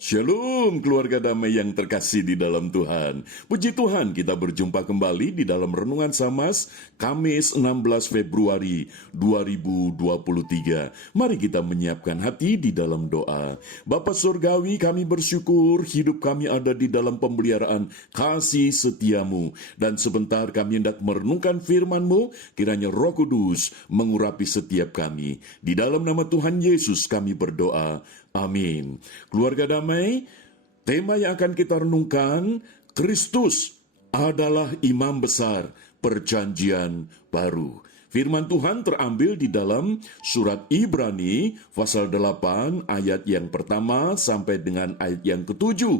Shalom keluarga damai yang terkasih di dalam Tuhan. Puji Tuhan kita berjumpa kembali di dalam Renungan Samas Kamis 16 Februari 2023. Mari kita menyiapkan hati di dalam doa. Bapa Surgawi, kami bersyukur hidup kami ada di dalam pemeliharaan kasih setiamu. Dan sebentar kami hendak merenungkan firman-Mu, kiranya Roh Kudus mengurapi setiap kami. Di dalam nama Tuhan Yesus kami berdoa. Amin. Keluarga damai, tema yang akan kita renungkan, Kristus adalah imam besar perjanjian baru. Firman Tuhan terambil di dalam surat Ibrani pasal 8 ayat yang pertama sampai dengan ayat yang ketujuh.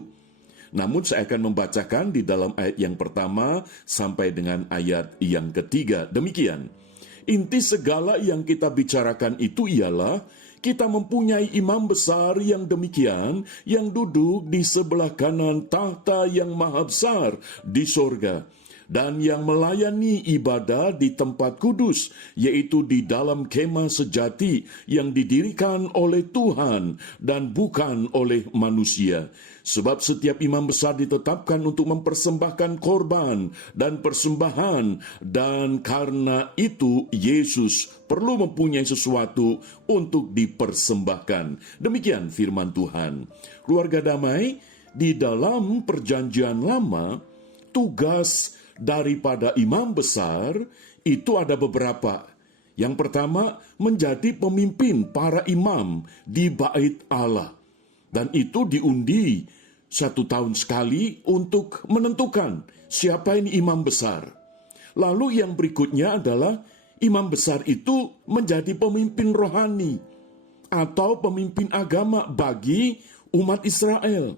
Namun saya akan membacakan di dalam ayat yang pertama sampai dengan ayat yang ketiga. Demikian. Inti segala yang kita bicarakan itu ialah kita mempunyai imam besar yang demikian, yang duduk di sebelah kanan tahta yang maha besar di sorga, dan yang melayani ibadah di tempat kudus, yaitu di dalam kemah sejati yang didirikan oleh Tuhan dan bukan oleh manusia. Sebab setiap imam besar ditetapkan untuk mempersembahkan korban dan persembahan, dan karena itu Yesus perlu mempunyai sesuatu untuk dipersembahkan. Demikian firman Tuhan. Keluarga damai, di dalam perjanjian lama, tugas daripada imam besar itu ada beberapa. Yang pertama, menjadi pemimpin para imam di bait Allah. Dan itu diundi 1 tahun sekali untuk menentukan siapa ini imam besar. Lalu yang berikutnya adalah imam besar itu menjadi pemimpin rohani atau pemimpin agama bagi umat Israel.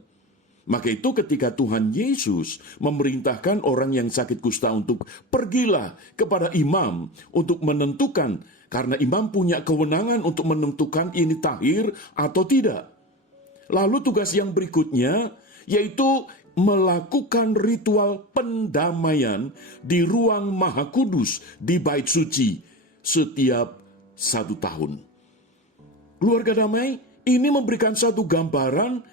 Maka itu ketika Tuhan Yesus memerintahkan orang yang sakit kusta untuk pergilah kepada imam untuk menentukan, karena imam punya kewenangan untuk menentukan ini tahir atau tidak. Lalu tugas yang berikutnya yaitu melakukan ritual pendamaian di ruang maha kudus di bait suci setiap 1 tahun. Keluarga damai, ini memberikan satu gambaran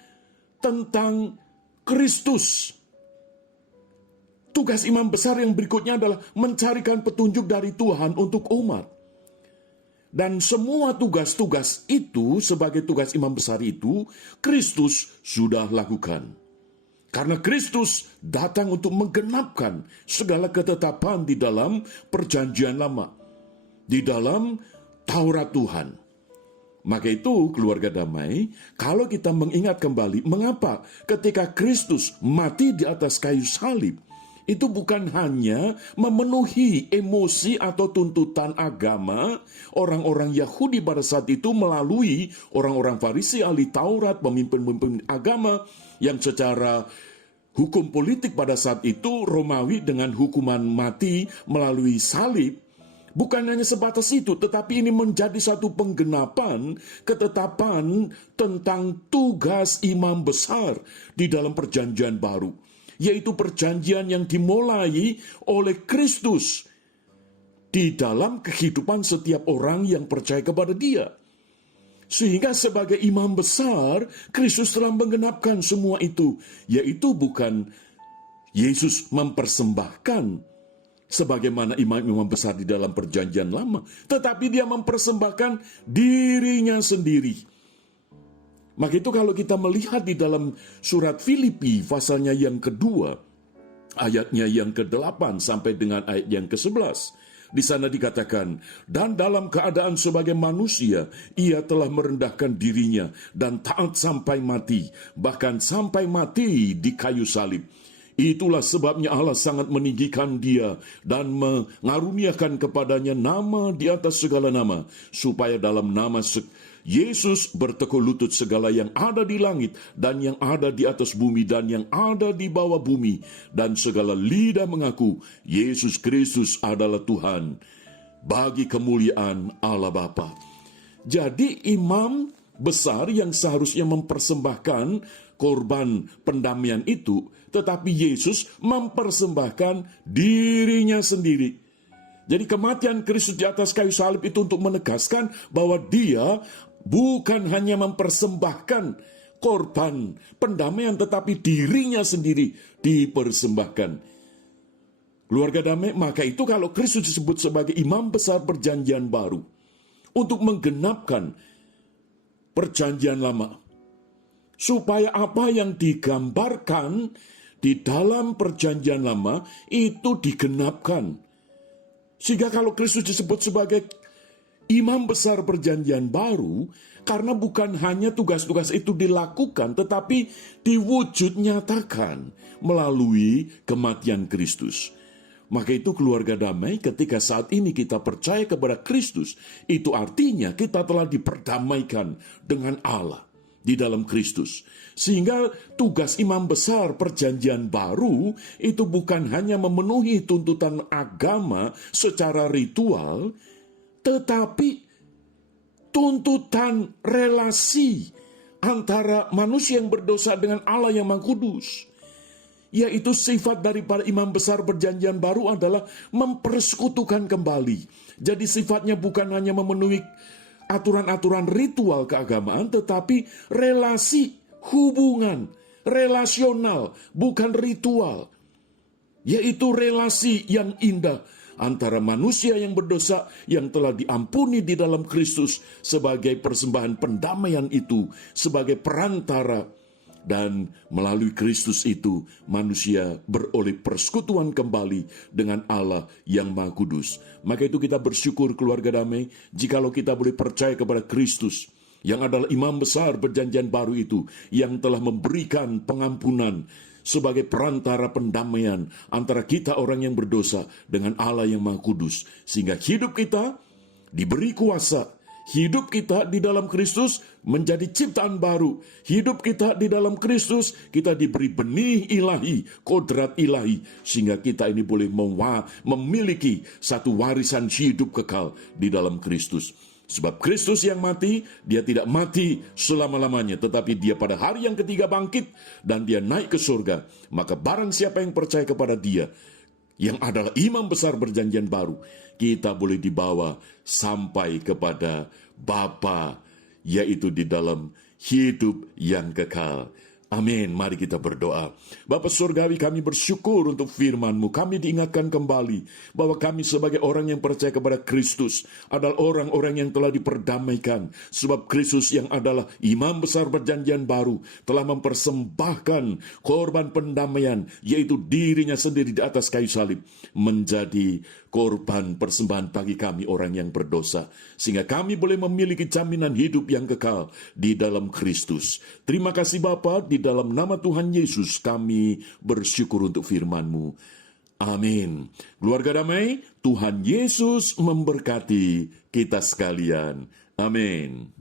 tentang Kristus. Tugas imam besar yang berikutnya adalah mencarikan petunjuk dari Tuhan untuk umat. Dan semua tugas-tugas itu sebagai tugas imam besar itu Kristus sudah lakukan. Karena Kristus datang untuk menggenapkan segala ketetapan di dalam perjanjian lama, di dalam Taurat Tuhan. Maka itu keluarga damai, kalau kita mengingat kembali mengapa ketika Kristus mati di atas kayu salib, itu bukan hanya memenuhi emosi atau tuntutan agama orang-orang Yahudi pada saat itu melalui orang-orang Farisi, ahli Taurat, pemimpin-pemimpin agama yang secara hukum politik pada saat itu Romawi dengan hukuman mati melalui salib. Bukan hanya sebatas itu, tetapi ini menjadi satu penggenapan ketetapan tentang tugas imam besar di dalam perjanjian baru, yaitu perjanjian yang dimulai oleh Kristus di dalam kehidupan setiap orang yang percaya kepada Dia. Sehingga sebagai imam besar, Kristus telah menggenapkan semua itu, yaitu bukan Yesus mempersembahkan sebagaimana imam-imam besar di dalam perjanjian lama, tetapi dia mempersembahkan dirinya sendiri. Maka itu kalau kita melihat di dalam surat Filipi pasalnya yang kedua, ayatnya yang ke-8 sampai dengan ayat yang ke-11, di sana dikatakan, dan dalam keadaan sebagai manusia, ia telah merendahkan dirinya dan taat sampai mati, bahkan sampai mati di kayu salib. Itulah sebabnya Allah sangat meninggikan dia dan mengaruniakan kepadanya nama di atas segala nama, supaya dalam nama Yesus bertekuk lutut segala yang ada di langit dan yang ada di atas bumi dan yang ada di bawah bumi, dan segala lidah mengaku Yesus Kristus adalah Tuhan, bagi kemuliaan Allah Bapa. Jadi imam besar yang seharusnya mempersembahkan korban pendamaian itu, tetapi Yesus mempersembahkan dirinya sendiri. Jadi kematian Kristus di atas kayu salib itu untuk menegaskan bahwa Dia bukan hanya mempersembahkan korban pendamaian, tetapi dirinya sendiri dipersembahkan. Keluarga damai, maka itu kalau Kristus disebut sebagai imam besar perjanjian baru, untuk menggenapkan perjanjian lama, supaya apa yang digambarkan di dalam perjanjian lama itu digenapkan. Sehingga kalau Kristus disebut sebagai imam besar perjanjian baru, karena bukan hanya tugas-tugas itu dilakukan, tetapi diwujud nyatakan melalui kematian Kristus. Maka itu keluarga damai, ketika saat ini kita percaya kepada Kristus, itu artinya kita telah diperdamaikan dengan Allah di dalam Kristus. Sehingga tugas imam besar perjanjian baru itu bukan hanya memenuhi tuntutan agama secara ritual, tetapi tuntutan relasi antara manusia yang berdosa dengan Allah yang Maha Kudus. Yaitu sifat daripada imam besar perjanjian baru adalah mempersekutukan kembali. Jadi sifatnya bukan hanya memenuhi aturan-aturan ritual keagamaan, tetapi relasi, hubungan, relasional, bukan ritual. Yaitu relasi yang indah antara manusia yang berdosa yang telah diampuni di dalam Kristus sebagai persembahan pendamaian itu, sebagai perantara. Dan melalui Kristus itu manusia beroleh persekutuan kembali dengan Allah yang Maha Kudus. Maka itu kita bersyukur keluarga damai, jikalau kita boleh percaya kepada Kristus yang adalah imam besar perjanjian baru itu, yang telah memberikan pengampunan sebagai perantara pendamaian antara kita orang yang berdosa dengan Allah yang Maha Kudus. Sehingga hidup kita diberi kuasa. Hidup kita di dalam Kristus menjadi ciptaan baru. Hidup kita di dalam Kristus, kita diberi benih ilahi, kodrat ilahi, sehingga kita ini boleh memiliki satu warisan hidup kekal di dalam Kristus. Sebab Kristus yang mati, dia tidak mati selama-lamanya, tetapi dia pada hari yang ketiga bangkit dan dia naik ke surga. Maka barang siapa yang percaya kepada dia, yang adalah imam besar perjanjian baru, kita boleh dibawa sampai kepada Bapa, yaitu di dalam hidup yang kekal. Amin. Mari kita berdoa. Bapa Surgawi, kami bersyukur untuk firman-Mu. Kami diingatkan kembali bahwa kami sebagai orang yang percaya kepada Kristus adalah orang-orang yang telah diperdamaikan. Sebab Kristus yang adalah imam besar perjanjian baru telah mempersembahkan korban pendamaian, yaitu dirinya sendiri di atas kayu salib, menjadi korban persembahan bagi kami orang yang berdosa. Sehingga kami boleh memiliki jaminan hidup yang kekal di dalam Kristus. Terima kasih Bapa, di dalam nama Tuhan Yesus kami bersyukur untuk firman-Mu. Amin. Keluarga damai, Tuhan Yesus memberkati kita sekalian. Amin.